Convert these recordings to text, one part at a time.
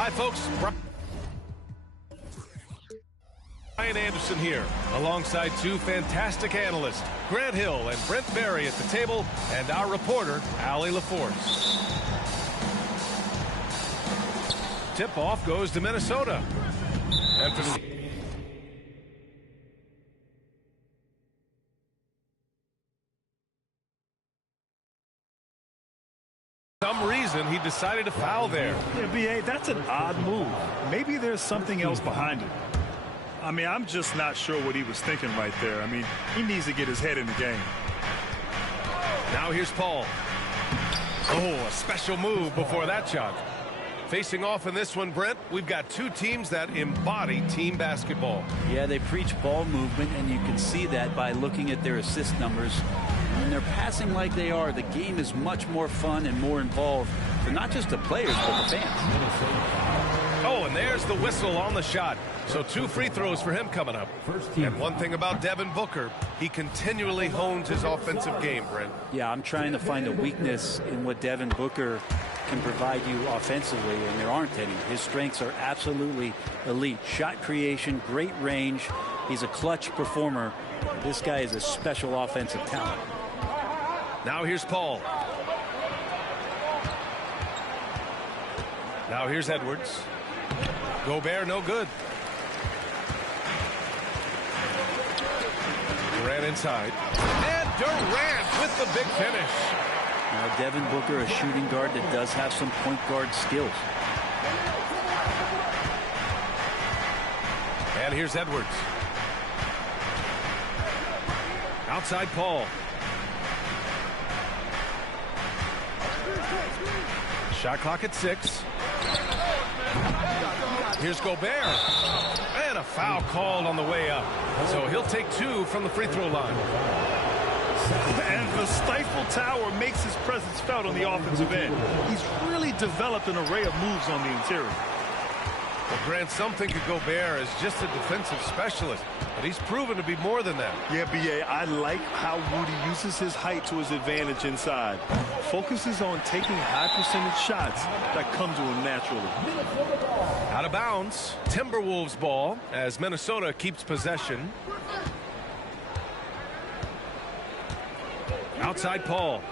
Hi, folks. Brian Anderson here, alongside two fantastic analysts, Grant Hill and Brent Barry at the table, and our reporter, Allie LaForce. Tip-off goes to Minnesota. And for some reason, he decided to foul there. Yeah, B.A., that's an odd move. Maybe there's something else behind it. I mean, I'm just not sure what he was thinking right there. I mean, he needs to get his head in the game. Now here's Paul. Oh, a special move before that shot. Facing off in this one, Brent, we've got two teams that embody team basketball. Yeah, they preach ball movement, and you can see that by looking at their assist numbers. When they're passing like they are, the game is much more fun and more involved for not just the players, but the fans. Oh, and there's the whistle on the shot. So 2 free throws for him coming up. And one thing about Devin Booker, he continually hones his offensive game, Brent. Yeah, I'm trying to find a weakness in what Devin Booker can provide you offensively, and there aren't any. His strengths are absolutely elite. Shot creation, great range. He's a clutch performer. This guy is a special offensive talent. Now here's Paul. Now here's Edwards. Gobert, no good. Durant inside. And Durant with the big finish. Now Devin Booker, a shooting guard that does have some point guard skills. And here's Edwards. Outside Paul. Shot clock at 6. Here's Gobert. And a foul called on the way up. So he'll take 2 from the free throw line. And the Stifle Tower makes his presence felt on the offensive end. He's really developed an array of moves on the interior. Well, Grant, some think of Gobert as just a defensive specialist, but he's proven to be more than that. Yeah, B.A., I like how Rudy uses his height to his advantage inside. Focuses on taking high percentage shots that come to him naturally. Out of bounds, Timberwolves ball as Minnesota keeps possession. Outside Paul.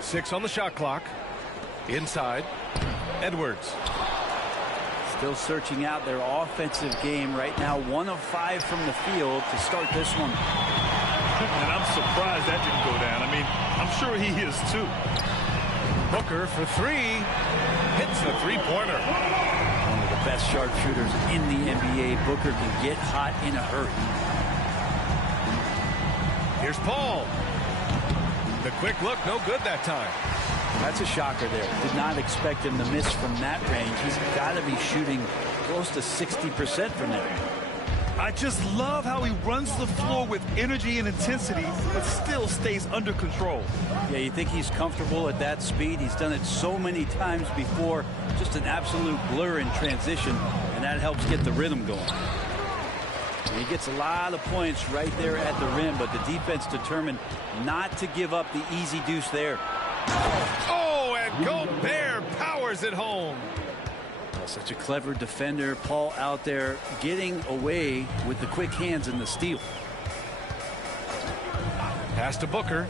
6 on the shot clock. Inside, Edwards. Still searching out their offensive game right now. 1 of 5 from the field to start this one. And I'm surprised that didn't go down. I mean, I'm sure he is too. Booker for 3. Hits the three-pointer. One of the best sharpshooters in the NBA. Booker can get hot in a hurry. Here's Paul. The quick look, no good that time. That's a shocker there. Did not expect him to miss from that range. He's got to be shooting close to 60% from there. I just love how he runs the floor with energy and intensity, but still stays under control. Yeah, you think he's comfortable at that speed? He's done it so many times before. Just an absolute blur in transition, and that helps get the rhythm going. And he gets a lot of points right there at the rim, but the defense determined not to give up the easy deuce there. Oh, and Gobert powers it home. Such a clever defender. Paul out there getting away with the quick hands and the steal. Pass to Booker.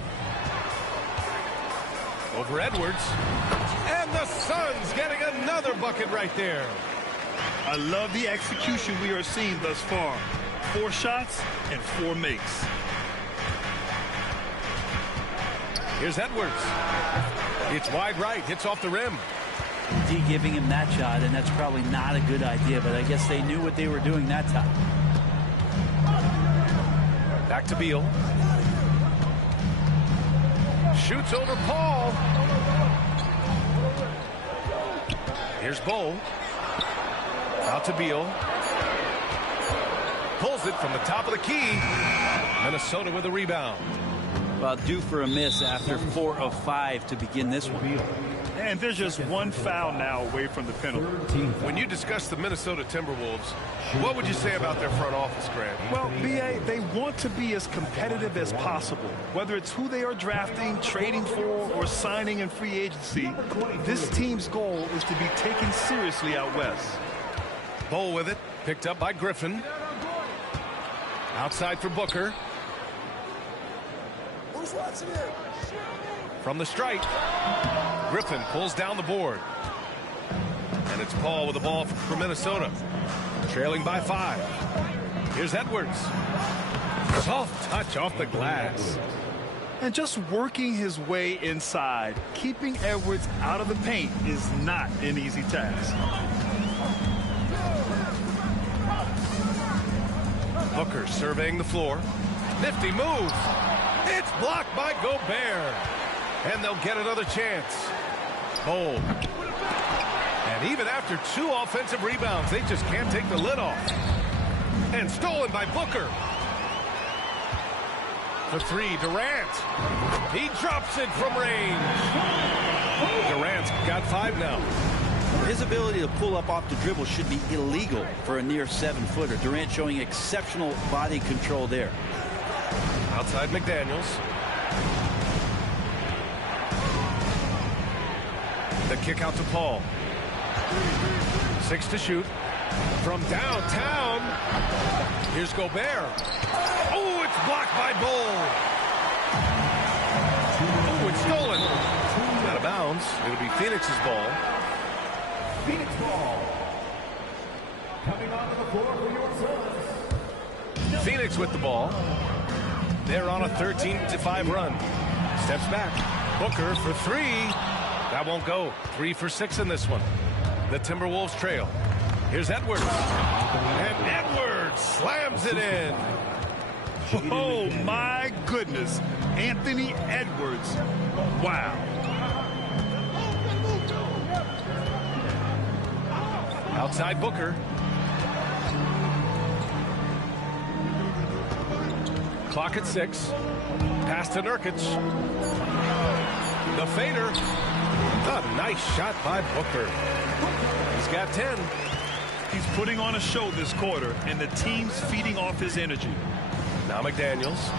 Over Edwards. And the Suns getting another bucket right there. I love the execution we are seeing thus far. 4 shots and 4 makes. Here's Edwards. It's wide right. Hits off the rim. D giving him that shot, and that's probably not a good idea, but I guess they knew what they were doing that time. Back to Beal. Shoots over Paul. Here's Bull. Out to Beal. Pulls it from the top of the key. Minnesota with a rebound. Well, due for a miss after 4 of 5 to begin this one. And there's just one foul now away from the penalty. When you discuss the Minnesota Timberwolves, what would you say about their front office, Grant? Well, B.A., they want to be as competitive as possible. Whether it's who they are drafting, trading for, or signing in free agency, this team's goal is to be taken seriously out west. Bull with it, picked up by Griffin. Outside for Booker. From the strike, Griffin pulls down the board. And it's Paul with the ball for Minnesota. Trailing by 5. Here's Edwards. Soft touch off the glass. And just working his way inside, keeping Edwards out of the paint is not an easy task. Booker surveying the floor. Nifty move. It's blocked by Gobert. And they'll get another chance. Bold. And even after 2 offensive rebounds, they just can't take the lid off. And stolen by Booker. For 3, Durant. He drops it from range. Durant's got 5 now. His ability to pull up off the dribble should be illegal for a near 7-footer. Durant showing exceptional body control there. Outside McDaniels. The kick out to Paul. 6 to shoot. From downtown. Here's Gobert. Oh, it's blocked by Bull. Oh, it's stolen. Out of bounds. It'll be Phoenix's ball. Phoenix ball. Coming onto the floor for your Suns. Phoenix with the ball. They're on a 13-5 run. Steps back. Booker for 3. That won't go. 3 for 6 in this one. The Timberwolves trail. Here's Edwards. And Edwards slams it in. Oh, my goodness. Anthony Edwards. Wow. Outside Booker. Clock at 6. Pass to Nurkic. The fader. A nice shot by Booker. He's got 10. He's putting on a show this quarter, and the team's feeding off his energy. Now McDaniels.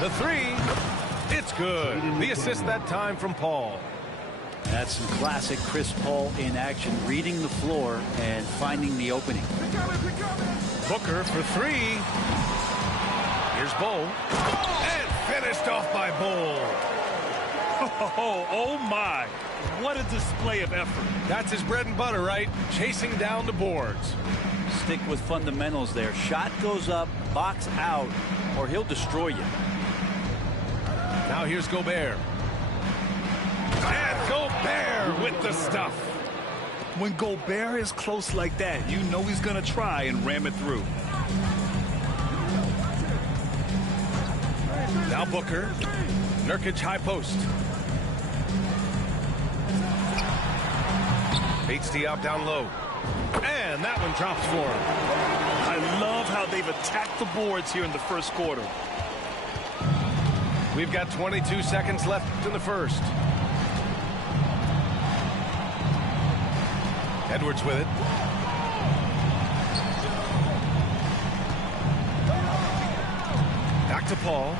The 3. It's good. The assist that time from Paul. That's some classic Chris Paul in action, reading the floor and finding the opening. Booker for 3. Here's Bull. And finished off by Bull. Oh my. What a display of effort. That's his bread and butter, right? Chasing down the boards. Stick with fundamentals there. Shot goes up, box out, or he'll destroy you. Now here's Gobert. And Gobert with the stuff. When Gobert is close like that, you know he's going to try and ram it through. Now Booker. Nurkic high post. Bates Diop down low. And that one drops for him. I love how they've attacked the boards here in the first quarter. We've got 22 seconds left in the first. Edwards with it. Back to Paul.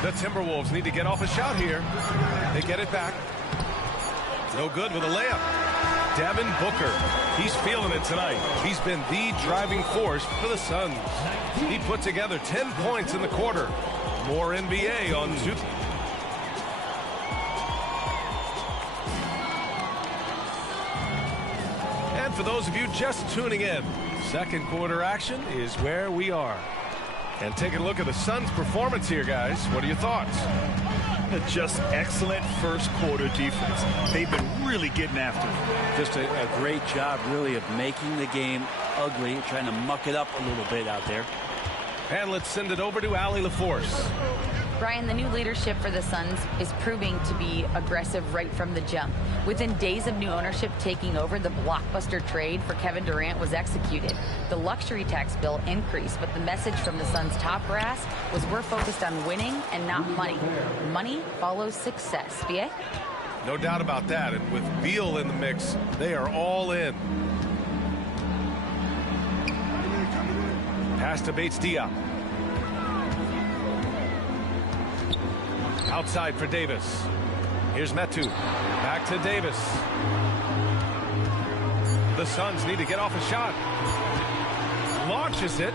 The Timberwolves need to get off a shot here. They get it back. No good with a layup. Devin Booker. He's feeling it tonight. He's been the driving force for the Suns. He put together 10 points in the quarter. More NBA on Zoom. And for those of you just tuning in, second quarter action is where we are. And taking a look at the Suns' performance here, guys. What are your thoughts? Just excellent first quarter defense. They've been really getting after it. Just a great job, really, of making the game ugly, trying to muck it up a little bit out there. And let's send it over to Allie LaForce. Brian, the new leadership for the Suns is proving to be aggressive right from the jump. Within days of new ownership taking over, the blockbuster trade for Kevin Durant was executed. The luxury tax bill increased, but the message from the Suns' top brass was we're focused on winning and not money. Money follows success. BA? No doubt about that. And with Beal in the mix, they are all in. Pass to Bates Diop. Outside for Davis. Here's Metu. Back to Davis. The Suns need to get off a shot. Launches it.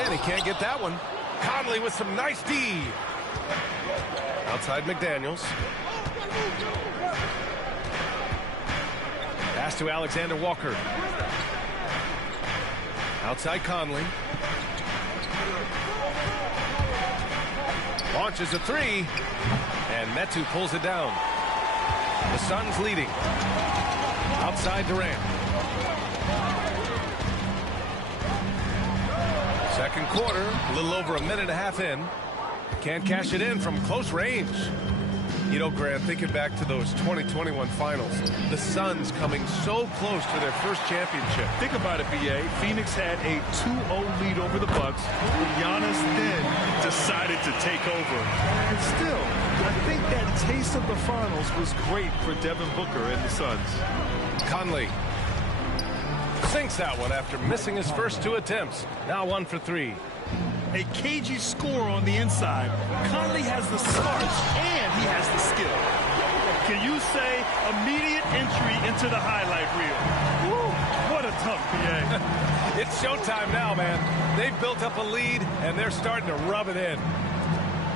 And he can't get that one. Conley with some nice D. Outside McDaniels. Pass to Alexander Walker. Outside Conley. Launches a three. And Metu pulls it down. The Suns leading. Outside Durant. Second quarter, a little over a minute and a half in. Can't cash it in from close range. You know, Grant, thinking back to those 2021 finals, the Suns coming so close to their first championship. Think about it, BA. Phoenix had a 2-0 lead over the Bucks. Giannis then decided to take over. And still, I think that taste of the finals was great for Devin Booker and the Suns. Conley sinks that one after missing his first two attempts. Now 1 for 3. A cagey score on the inside. Conley has the smarts and he has the skill. Can you say immediate entry into the highlight reel? Woo, what a tough BA. It's showtime now, man. They've built up a lead and they're starting to rub it in.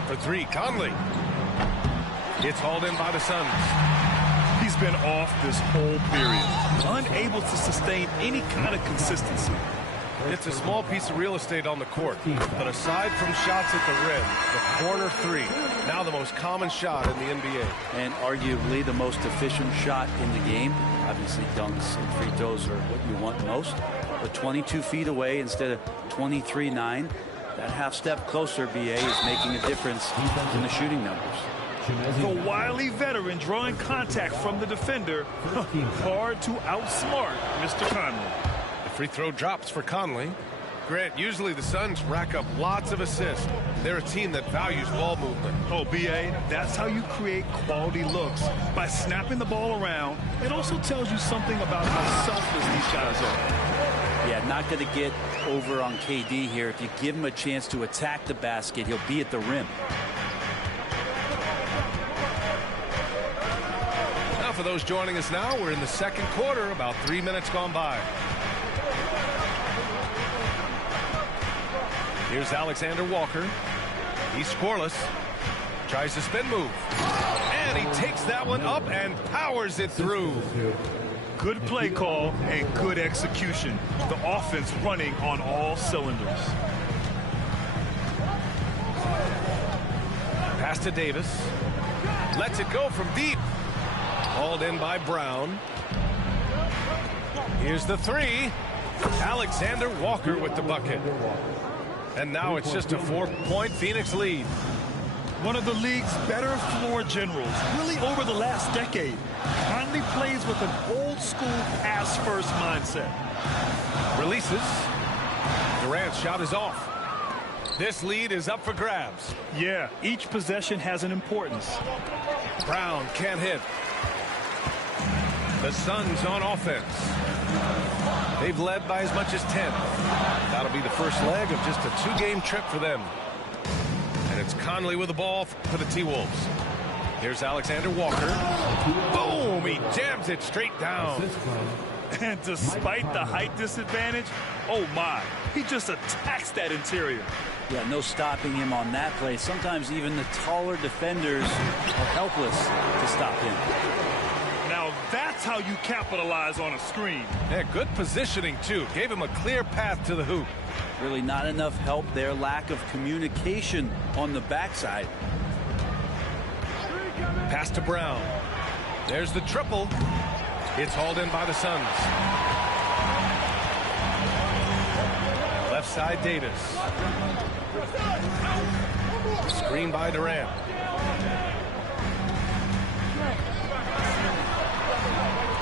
For 3, Conley. It's hauled in by the Suns. He's been off this whole period, unable to sustain any kind of consistency. It's a small piece of real estate on the court, but aside from shots at the rim, the corner 3, now the most common shot in the NBA. And arguably the most efficient shot in the game. Obviously dunks and free throws are what you want most. But 22 feet away instead of 23-9, that half step closer, BA, is making a difference in the shooting numbers. The wily veteran drawing contact from the defender. Hard to outsmart Mr. Conley. The free throw drops for Conley. Grant, usually the Suns rack up lots of assists. They're a team that values ball movement. Oh, BA, that's how you create quality looks. By snapping the ball around, it also tells you something about how selfless these guys are. Yeah, not going to get over on KD here. If you give him a chance to attack the basket, he'll be at the rim. For those joining us now, we're in the second quarter, about 3 minutes gone by. Here's Alexander Walker. He's scoreless. Tries to spin move. And he takes that one up and powers it through. Good play call and good execution. The offense running on all cylinders. Pass to Davis. Lets it go from deep. Hauled in by Brown. Here's the 3. Alexander Walker with the bucket. And now it's just a 4-point Phoenix lead. One of the league's better floor generals, really over the last decade. Conley plays with an old-school pass-first mindset. Releases. Durant's shot is off. This lead is up for grabs. Yeah, each possession has an importance. Brown can't hit. The Suns on offense. They've led by as much as 10. That'll be the first leg of just a 2-game trip for them. And it's Conley with the ball for the T-Wolves. Here's Alexander Walker. Boom! He jams it straight down. And despite the height disadvantage, oh my, he just attacks that interior. Yeah, no stopping him on that play. Sometimes even the taller defenders are helpless to stop him. Now that's how you capitalize on a screen. Yeah, good positioning, too. Gave him a clear path to the hoop. Really not enough help there. Lack of communication on the backside. Pass to Brown. There's the triple. It's hauled in by the Suns. Left side, Davis. Screen by Durant.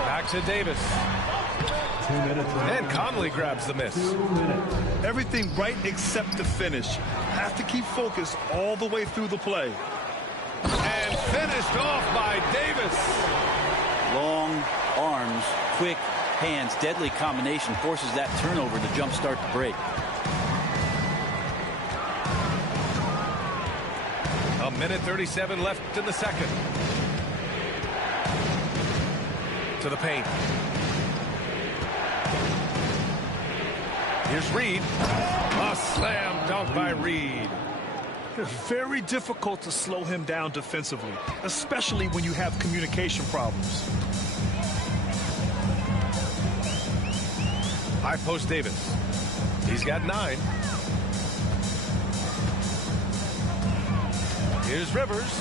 Back to Davis. 2 minutes. And Conley grabs the miss. 2 minutes. Everything right except the finish. Have to keep focused all the way through the play. And finished off by Davis. Long arms, quick hands, deadly combination forces that turnover to jumpstart the break. A minute 37 left in the second. To the paint. Here's Reed. A slam dunk by Reed. It's very difficult to slow him down defensively, especially when you have communication problems. High post Davis. He's got 9. Here's Rivers.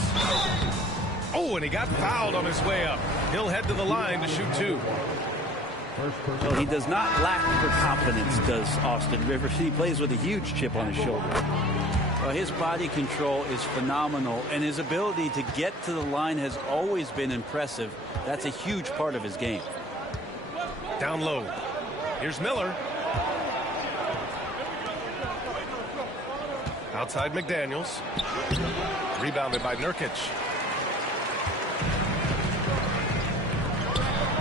Oh, and he got fouled on his way up. He'll head to the line to shoot 2. Well, he does not lack for confidence, does Austin Rivers. He plays with a huge chip on his shoulder. Well, his body control is phenomenal, and his ability to get to the line has always been impressive. That's a huge part of his game. Down low. Here's Miller. Outside McDaniels. Rebounded by Nurkic.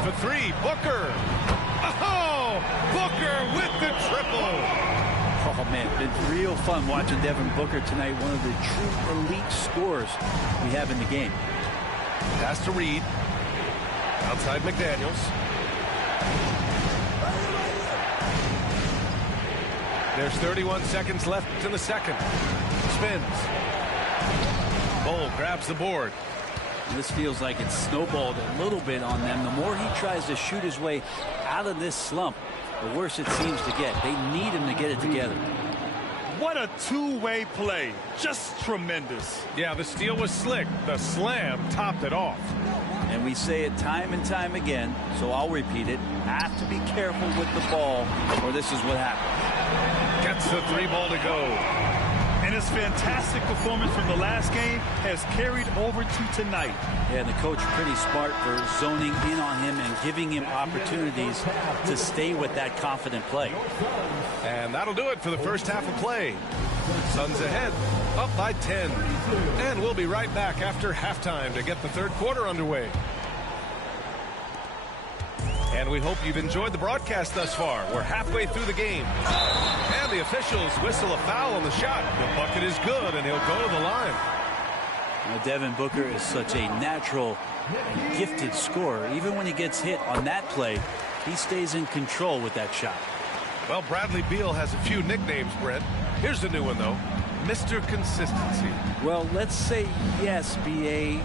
For 3, Booker. Oh, Booker with the triple. Oh, man, it's real fun watching Devin Booker tonight. One of the true elite scorers we have in the game. Pass to Reed. Outside McDaniels. There's 31 seconds left in the second. Spins. Bull grabs the board. This feels like it's snowballed a little bit on them. The more he tries to shoot his way out of this slump, the worse it seems to get. They need him to get it together. What a two-way play. Just tremendous. Yeah, the steal was slick. The slam topped it off. And we say it time and time again, so I'll repeat it. Have to be careful with the ball, or this is what happens. Gets the 3 ball to go. And his fantastic performance from the last game has carried over to tonight. Yeah, the coach pretty smart for zoning in on him and giving him opportunities to stay with that confident play. And that'll do it for the first half of play. Suns ahead, up by 10. And we'll be right back after halftime to get the third quarter underway. And we hope you've enjoyed the broadcast thus far. We're halfway through the game. And the officials whistle a foul on the shot. The bucket is good, and he'll go to the line. Now, Devin Booker is such a natural and gifted scorer. Even when he gets hit on that play, he stays in control with that shot. Well, Bradley Beal has a few nicknames, Brent. Here's the new one, though. Mr. Consistency. Well, let's say yes, B.A.,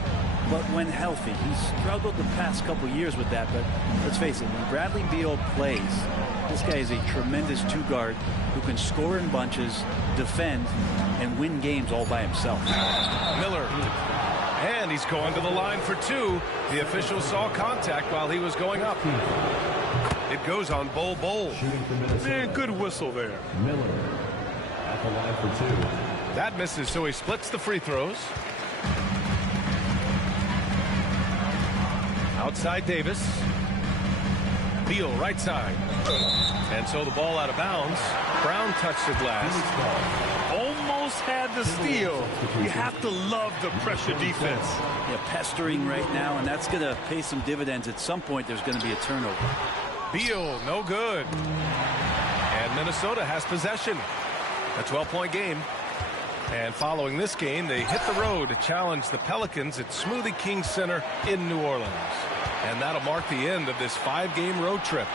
but when healthy. He's struggled the past couple years with that, but let's face it, when Bradley Beal plays, this guy is a tremendous two-guard who can score in bunches, defend, and win games all by himself. Miller. And he's going to the line for 2. The official saw contact while he was going up. It goes on Bol. Man, good whistle there. Miller at the line for 2. That misses, so he splits the free throws. Outside Davis. Beal right side. And so the ball out of bounds. Brown touched the glass. Almost had the steal. You have to love the pressure defense. Yeah, pestering right now, and that's going to pay some dividends. At some point, there's going to be a turnover. Beal, no good. And Minnesota has possession. A 12-point game. And following this game, they hit the road to challenge the Pelicans at Smoothie King Center in New Orleans. And that'll mark the end of this 5-game road trip.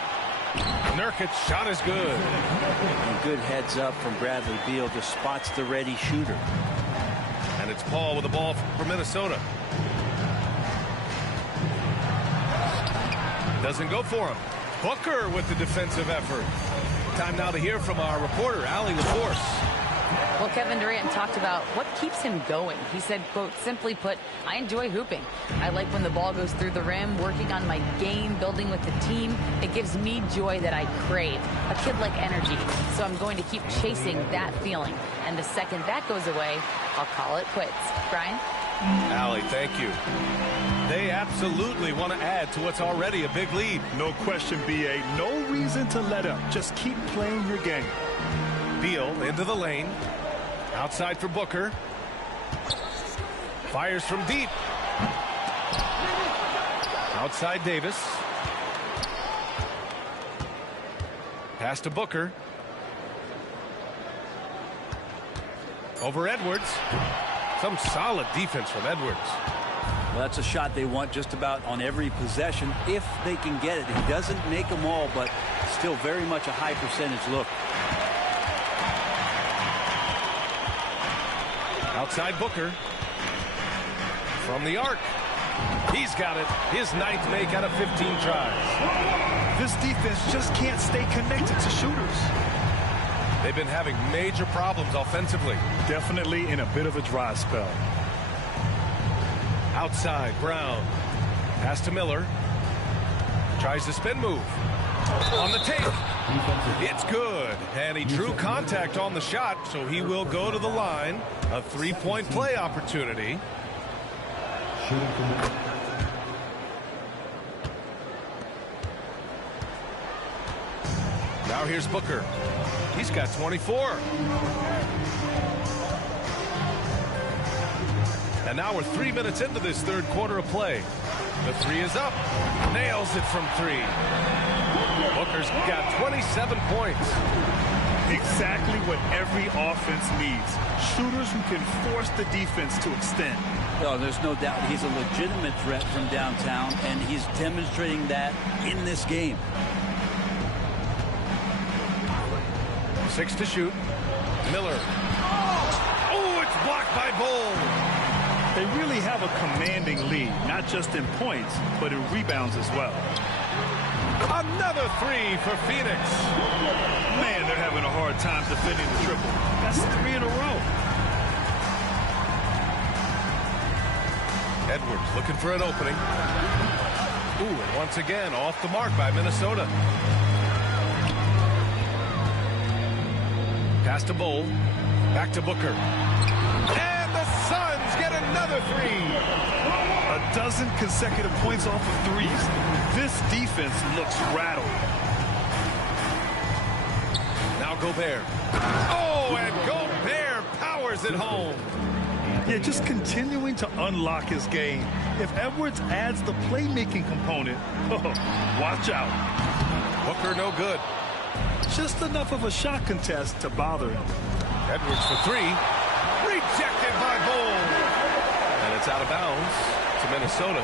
Nurkic's shot is good. And good heads up from Bradley Beal, just spots the ready shooter. And it's Paul with the ball for Minnesota. Doesn't go for him. Booker with the defensive effort. Time now to hear from our reporter, Allie LaForce. Well, Kevin Durant talked about what keeps him going. He said, quote, simply put, I enjoy hooping. I like when the ball goes through the rim, working on my game, building with the team. It gives me joy that I crave, a kid-like energy. So I'm going to keep chasing that feeling. And the second that goes away, I'll call it quits. Brian? Allie, thank you. They absolutely want to add to what's already a big lead. No question, B.A. No reason to let up. Just keep playing your game. Beal into the lane. Outside for Booker. Fires from deep. Outside Davis. Pass to Booker. Over Edwards. Some solid defense from Edwards. Well, that's a shot they want just about on every possession if they can get it. He doesn't make them all, but still very much a high percentage look. Outside Booker. From the arc. He's got it. His 9th make out of 15 tries. This defense just can't stay connected to shooters. They've been having major problems offensively. Definitely in a bit of a dry spell. Outside, Brown. Pass to Miller. Tries the spin move. On the take. It's good. And he drew contact on the shot, so he will go to the line. A 3-point play opportunity. Now here's Booker. He's got 24. And now we're 3 minutes into this third quarter of play. The three is up. Nails it from 3. Booker's got 27 points. Exactly what every offense needs. Shooters who can force the defense to extend. No, there's no doubt he's a legitimate threat from downtown, and he's demonstrating that in this game. 6 to shoot. Miller. Oh, it's blocked by Bull. They really have a commanding lead, not just in points, but in rebounds as well. Another 3 for Phoenix. Man, they're having a hard time defending the triple. That's 3 in a row. Edwards looking for an opening. Ooh, and once again off the mark by Minnesota. Pass to Bull. Back to Booker. And the Suns get another 3. A dozen consecutive points off of threes. This defense looks rattled. Now Gobert. Oh, and Gobert powers it home. Yeah, just continuing to unlock his game. If Edwards adds the playmaking component, watch out. Booker no good. Just enough of a shot contest to bother him. Edwards for 3. Rejected by Bull. And it's out of bounds to Minnesota.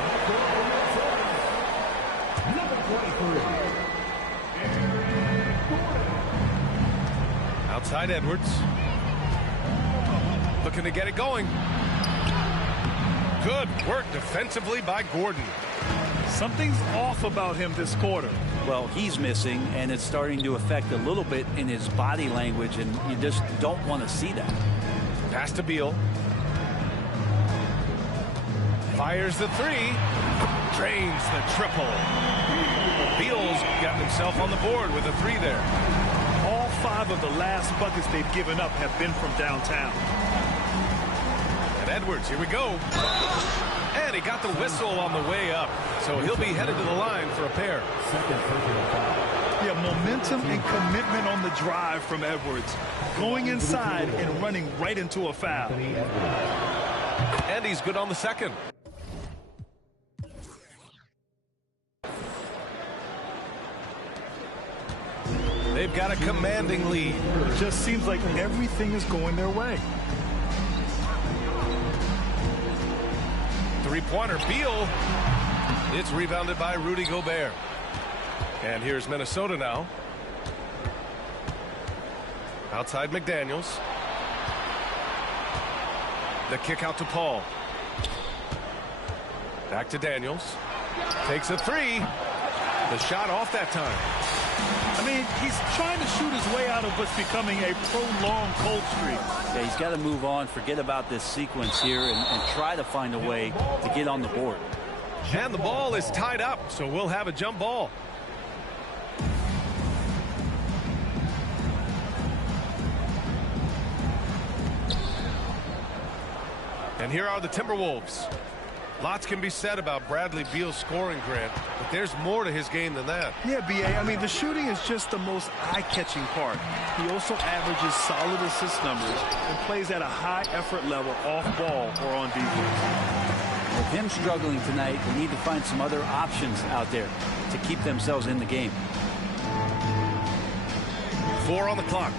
Outside Edwards. Looking to get it going. Good work defensively by Gordon. Something's off about him this quarter. Well, he's missing, and it's starting to affect a little bit in his body language, and you just don't want to see that. Pass to Beal. Fires the 3. Drains the triple. Beal's got himself on the board with a 3 there. All 5 of the last buckets they've given up have been from downtown. And Edwards, here we go. And he got the whistle on the way up. So he'll be headed to the line for a pair. Yeah, momentum and commitment on the drive from Edwards. Going inside and running right into a foul. And he's good on the second. They've got a commanding lead. It just seems like everything is going their way. Three-pointer, Beal. It's rebounded by Rudy Gobert. And here's Minnesota now. Outside McDaniels. The kick out to Paul. Back to Daniels. Takes a three. The shot off that time. I mean, he's trying to shoot his way out of what's becoming a prolonged cold streak. Yeah, he's got to move on, forget about this sequence here, and try to find a way to get on the board. And the ball is tied up, so we'll have a jump ball. And here are the Timberwolves. Lots can be said about Bradley Beal's scoring, Grant, but there's more to his game than that. Yeah, B.A., I mean, the shooting is just the most eye-catching part. He also averages solid assist numbers and plays at a high effort level off ball or on defense. With him struggling tonight, they need to find some other options out there to keep themselves in the game. 4 on the clock.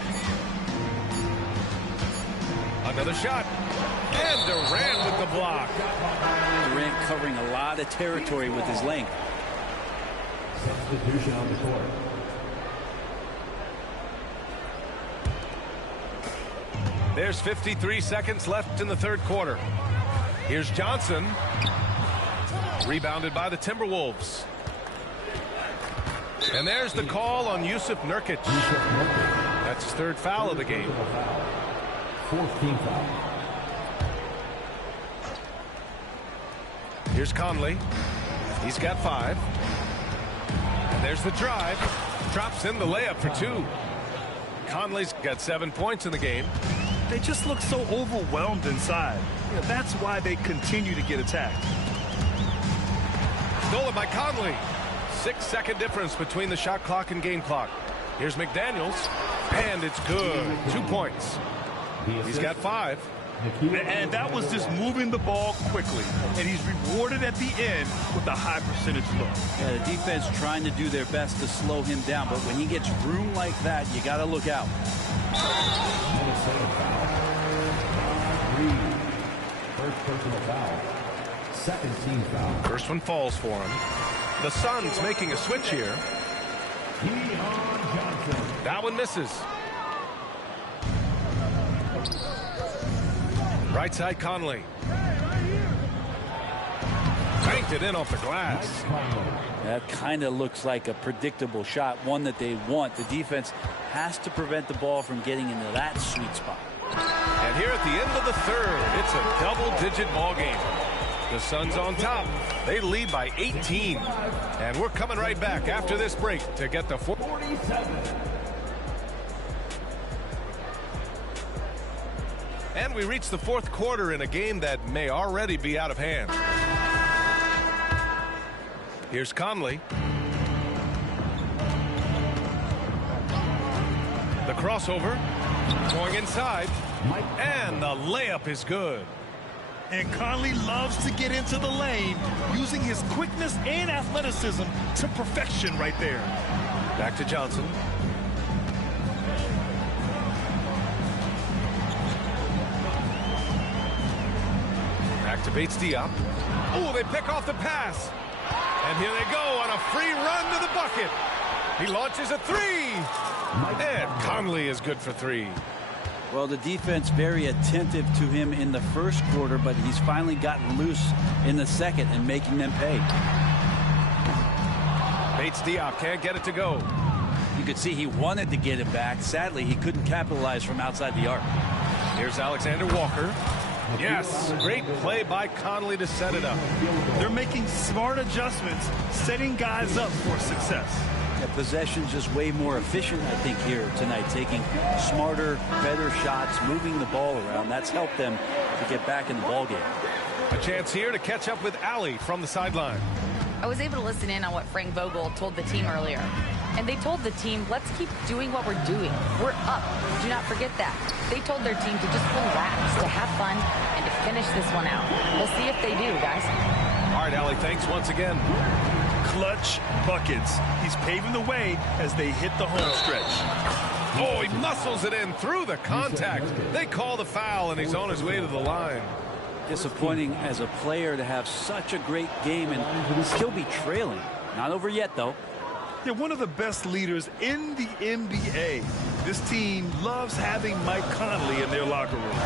Another shot. And Durant with the block. Durant covering a lot of territory with his length. Substitution on the court. There's 53 seconds left in the third quarter. Here's Johnson. Rebounded by the Timberwolves. And there's the call on Yusuf Nurkic. That's his third foul of the game. 4th team foul. Here's Conley. He's got 5. And there's the drive. Drops in the layup for 2. Conley's got 7 points in the game. They just look so overwhelmed inside. You know, that's why they continue to get attacked. Stolen by Conley. 6-second difference between the shot clock and game clock. Here's McDaniels. And it's good. 2 points. He's got 5. And that was just moving the ball quickly. And he's rewarded at the end with a high percentage look. Yeah, the defense trying to do their best to slow him down, but when he gets room like that, you got to look out. First personal foul. 2nd team foul. First one falls for him. The Suns making a switch here. That one misses. Right side Conley. Banked it in off the glass. That kind of looks like a predictable shot, one that they want. The defense has to prevent the ball from getting into that sweet spot. And here at the end of the third, it's a double-digit ball game. The Suns on top. They lead by 18. And we're coming right back after this break to get the 47. And we reach the fourth quarter in a game that may already be out of hand. Here's Conley. The crossover. Going inside. And the layup is good. And Conley loves to get into the lane, using his quickness and athleticism to perfection right there. Back to Johnson. Back to Bates-Diop. Oh, they pick off the pass. And here they go on a free run to the bucket. He launches a three. And Conley is good for 3. Well, the defense very attentive to him in the first quarter, but he's finally gotten loose in the second and making them pay. Bates-Diop can't get it to go. You could see he wanted to get it back. Sadly, he couldn't capitalize from outside the arc. Here's Alexander Walker. Yes, great play by Conley to set it up. They're making smart adjustments, setting guys up for success. Yeah, possession just way more efficient, I think, here tonight. Taking smarter, better shots, moving the ball around. That's helped them to get back in the ballgame. A chance here to catch up with Allie from the sideline. I was able to listen in on what Frank Vogel told the team earlier. And they told the team, let's keep doing what we're doing. We're up. Do not forget that. They told their team to just relax, to have fun, and to finish this one out. We'll see if they do, guys. All right, Allie, thanks once again. Clutch buckets. He's paving the way as they hit the home stretch. Oh, he muscles it in through the contact. They call the foul, and he's on his way to the line. Disappointing as a player to have such a great game and still be trailing. Not over yet, though. They're one of the best leaders in the NBA. This team loves having Mike Conley in their locker room.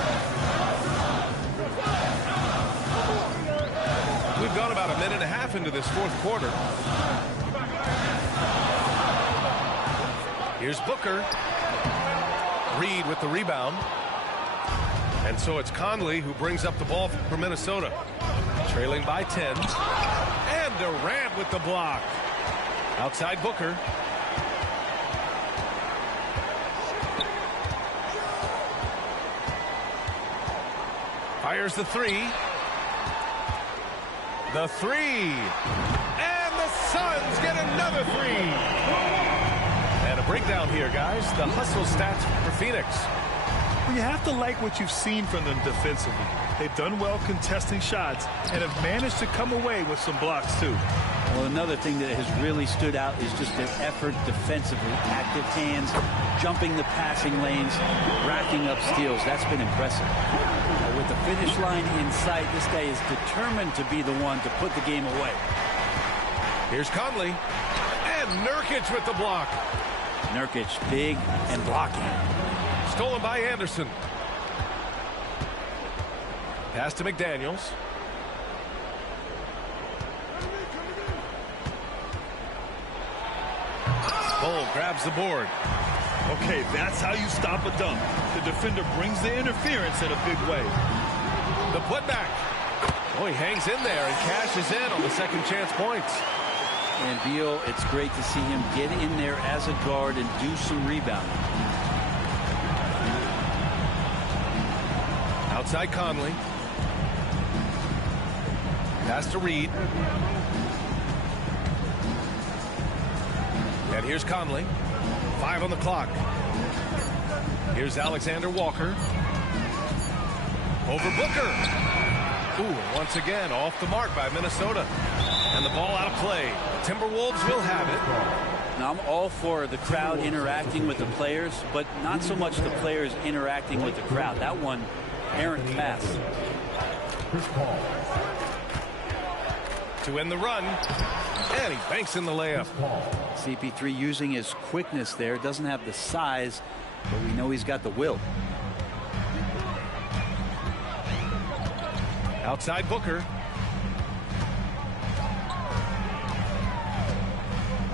We've gone about a minute and a half into this fourth quarter. Here's Booker. Reed with the rebound. And so it's Conley who brings up the ball for Minnesota. Trailing by 10. And Durant with the block. Outside Booker. Fires the three. The three. And the Suns get another three. And a breakdown here, guys. The hustle stats for Phoenix. Well, you have to like what you've seen from them defensively. They've done well contesting shots and have managed to come away with some blocks, too. Well, another thing that has really stood out is just their effort defensively. Active hands, jumping the passing lanes, racking up steals. That's been impressive. With the finish line in sight, this guy is determined to be the one to put the game away. Here's Conley. And Nurkic with the block. Nurkic, big and blocking. Stolen by Anderson. Pass to McDaniels. Bull grabs the board. Okay, that's how you stop a dunk. The defender brings the interference in a big way. The putback. Oh, he hangs in there and cashes in on the second chance points. And Beal, it's great to see him get in there as a guard and do some rebounding. Outside Conley. Pass to Reed. And here's Conley. 5 on the clock. Here's Alexander Walker. Over Booker. Ooh, once again off the mark by Minnesota. And the ball out of play. The Timberwolves will have it. Now, I'm all for the crowd interacting with the players, but not so much the players interacting with the crowd. That one, errant pass. To end the run. And he banks in the layup. CP3 using his quickness there. Doesn't have the size, but we know he's got the will. Outside Booker.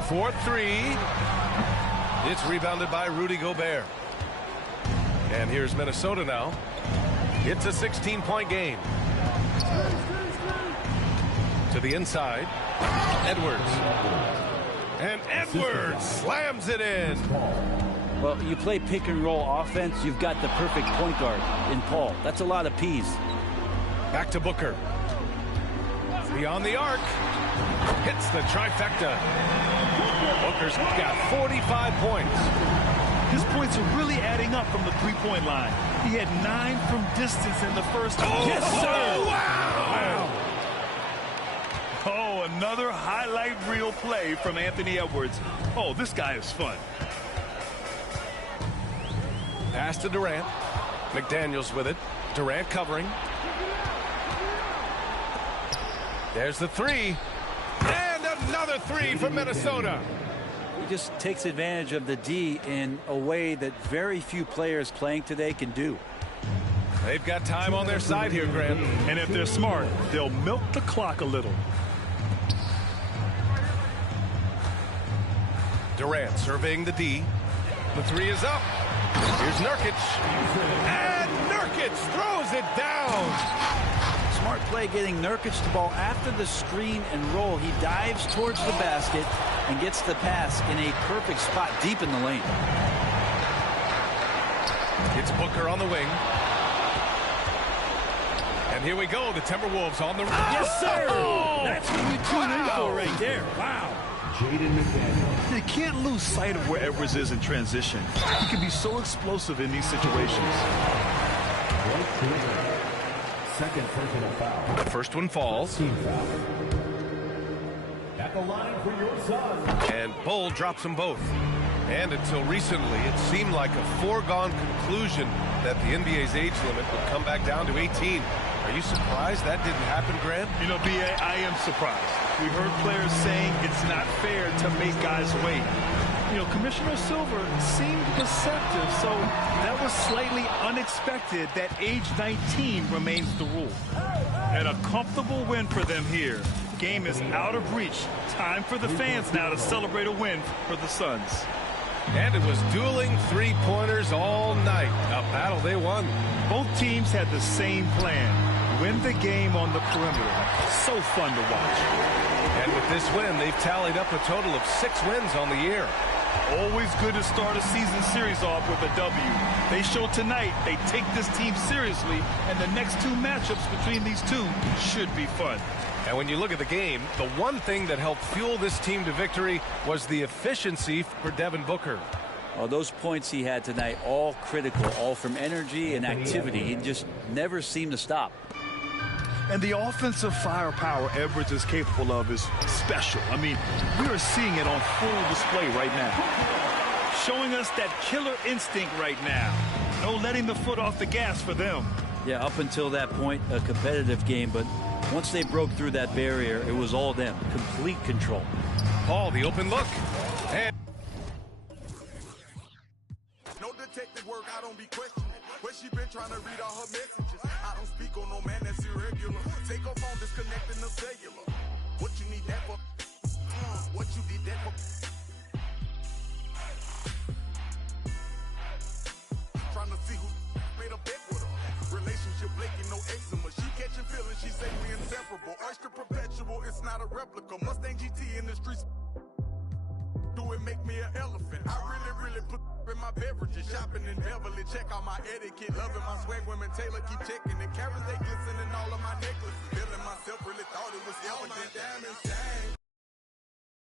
4-3. It's rebounded by Rudy Gobert. And here's Minnesota now. It's a 16-point game. To the inside. Edwards. And Edwards slams it in. Well, you play pick and roll offense, you've got the perfect point guard in Paul. That's a lot of P's. Back to Booker. Beyond the arc. Hits the trifecta. Booker's got 45 points. His points are really adding up from the three-point line. He had 9 from distance in the first half. Yes, sir! Wow! Oh, another highlight reel play from Anthony Edwards. Oh, this guy is fun. Pass to Durant. McDaniels with it. Durant covering. There's the three. And another three from Minnesota. He just takes advantage of the D in a way that very few players playing today can do. They've got time on their side here, Grant. And if they're smart, they'll milk the clock a little. Durant surveying the D. The three is up. Here's Nurkic. And Nurkic throws it down. Smart play getting Nurkic the ball after the screen and roll. He dives towards the basket and gets the pass in a perfect spot deep in the lane. It's Booker on the wing. And here we go, the Timberwolves on the... Yes, sir! That's what you tune in for right there. Wow. Jaden McDaniel. You can't lose sight of where Edwards is in transition. He can be so explosive in these situations. Second personal foul. The first one falls. Team foul. At the line for your son. And Bull drops them both. And until recently, it seemed like a foregone conclusion that the NBA's age limit would come back down to 18. Are you surprised that didn't happen, Grant? You know, B.A., I am surprised. We heard players saying it's not fair to make guys wait. You know, Commissioner Silver seemed receptive, so that was slightly unexpected that age 19 remains the rule. And a comfortable win for them here. Game is out of reach. Time for the fans now to celebrate a win for the Suns. And it was dueling three-pointers all night. A battle they won. Both teams had the same plan. Win the game on the perimeter. So fun to watch. And with this win, they've tallied up a total of 6 wins on the year. Always good to start a season series off with a W. They show tonight they take this team seriously, and the next 2 matchups between these two should be fun. And when you look at the game, the one thing that helped fuel this team to victory was the efficiency for Devin Booker. Oh, those points he had tonight, all critical, all from energy and activity. He just never seemed to stop. And the offensive firepower Edwards is capable of is special. I mean, we are seeing it on full display right now. Showing us that killer instinct right now. No letting the foot off the gas for them. Yeah, up until that point, a competitive game, but once they broke through that barrier, it was all them. Complete control. Paul, the open look. And no detective work, I don't be questioning. Where she been trying to read all her messages. I don't speak on no man that's irregular. Take her phone, disconnecting the cellular. What you need that for? What you need that for? Trying to see who made a bet with her. Relationship blinking, no eczema. She catching feelings, she say we inseparable. Oyster perpetual, it's not a replica. Mustang GT in the streets. Do it make me an elephant? I really put in my beverages. Shopping in Beverly, check out my etiquette. Loving my swag, women Taylor keep checking the carrots they glistening all of my necklaces. Feeling myself, really thought it was evident. Diamond shine.